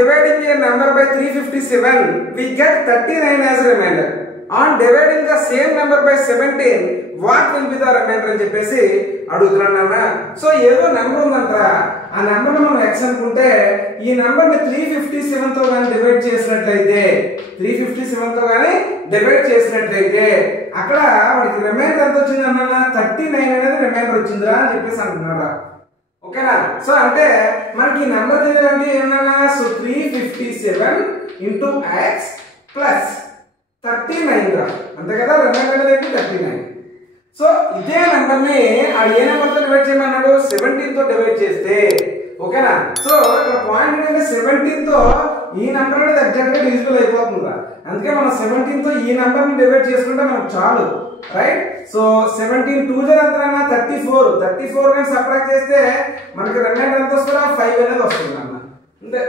dividing a number by 357, we get 39 as remainder. On dividing the same number by 17, what will be the remainder అని చెప్పేసి అడుగుతున్నానన్నా. So ఏదో number ఉందంటరా, ఆ number ని మనం x అనుకుంటే ఈ నెంబర్ ని 357 తో గాని డివైడ్ చేసినట్లయితే 357 తో గాని డివైడ్ చేసినట్లయితే అక్కడ వాడికి రిమైండర్ ఎంత వచ్చింది అన్నా 39 అనేది రిమైండర్ వచ్చిందిరా అని చెప్పేసి అంటున్నారా. ఓకేనా? సో అంటే మనకి ఈ నెంబర్ తెలియాలంటే ఏమన్నా, సో 357 ఇంటూ x ప్లస్ 39 రా, అంతే కదా. రిమైండర్ అనేది 39. సో ఇదే నెంబర్ ని ఆ ఏ నెంబర్ తో డివైడ్ చేయమన్నాడు, 17 తో డివైడ్ చేస్తే. ఓకేనా? సో ఇక్కడ పాయింట్ ఏంటంటే 17 తో ఈ నెంబర్ అనేది ఎగ్జాక్ట్ గా డివిజిబుల్ అయిపోతుందా, అందుకే మనం 17 తో ఈ నెంబర్ ని డివైడ్ చేసుకుంటే మనకు చాలు, రైట్. సో 17 2 జర్ ఎంతనా 34 ని సబ్ట్రాక్ట్ చేస్తే మనకి రిమైండర్ ఎంత వస్తుందా 5 అనేది వస్తుంది అన్న, అంతే.